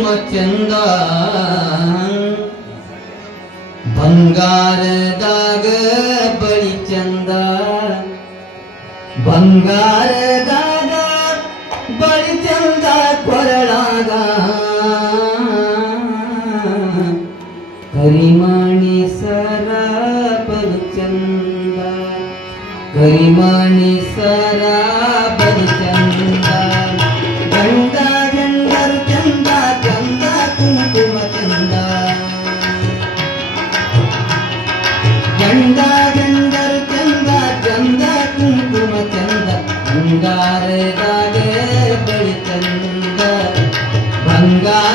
ಚಂದ ಬಂಗಾರದಾಗ ಬಳಿ ಚಂದ. ಬಂಗಾರದಾಗ ಬಳಿ ಚಂದ ಕೊರಳಾಗ. ಕರಿಮಾಣಿ ಸರ ಬಲು ಚಂದ. ಕರಿಮಾಣಿ ಸರ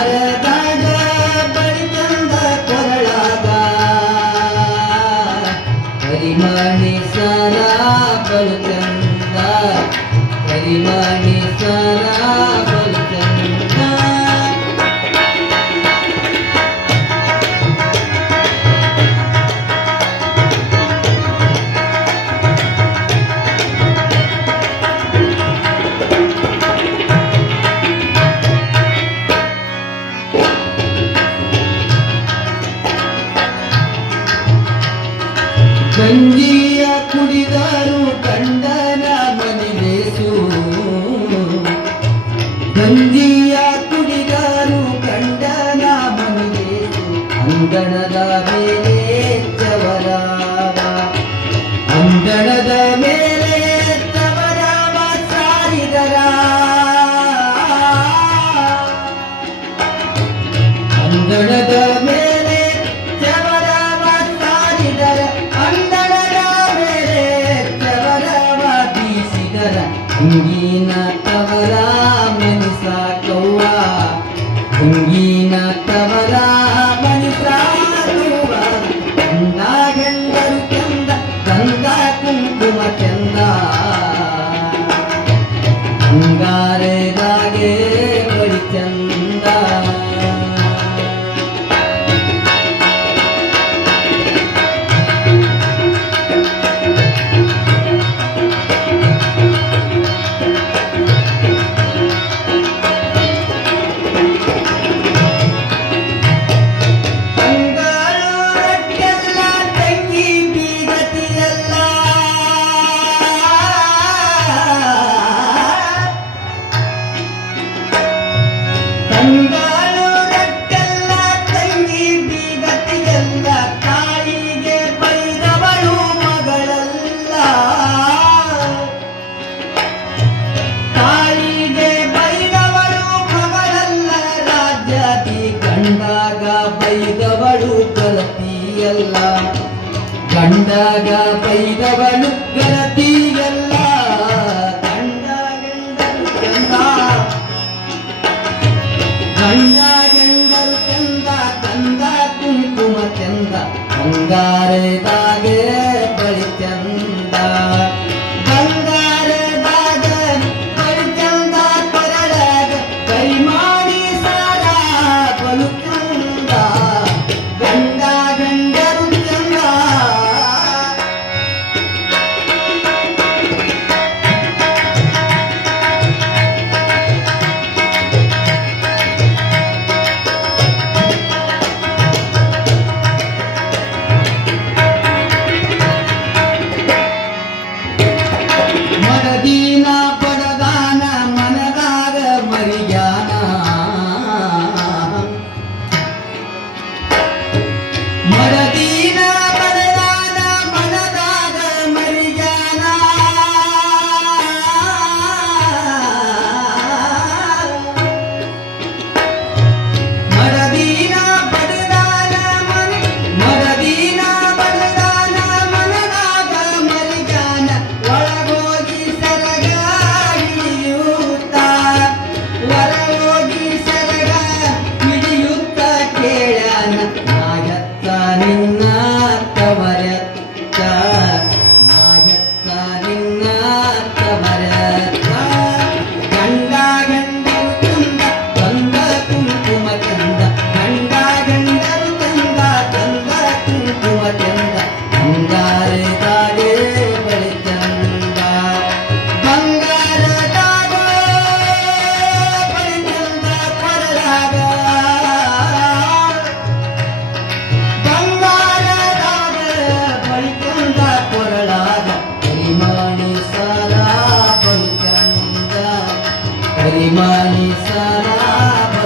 ಬಂಗಾರದಾಗ ಗಂಜಿಯ ಕುಡಿಗಾರು ಕಂಡನ ಮನಿಲೇಸು ಅಂಗಣದ ಮೇಲೆ ಚವರಾವ ಅಂಗಣದ ಮೇಲೆ ಚವರಾವ ಸಾರಿದರ. ಅಂಗಣದ ಮೇಲೆ ಅಂಗಣದ ಮೇಲೆ ಅಂಗಿನ ಗಂಡಾಗ ಬೈದವಳು ಗಲತಿಯಲ್ಲ ಗಂಡ ಗಂಡರು ಚಂದ ಗಂಡ ಗಂಡರು ಚಂದ ಕಂದ ಕುಂಕುಮ ಚಂದ Hadi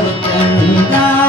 love, and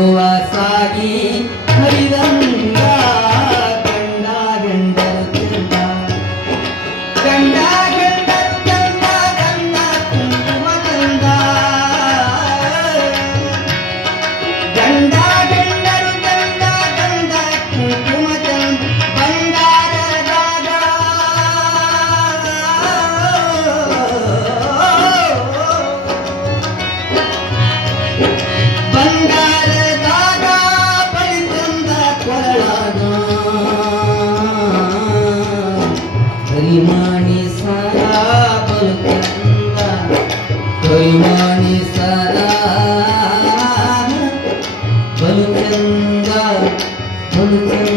夜朝に ಕರಿಮಾಣಿ ಸಾರ ಬಲುಚಂದ ಬಲುಚಂದ ಬಲುಚಂದ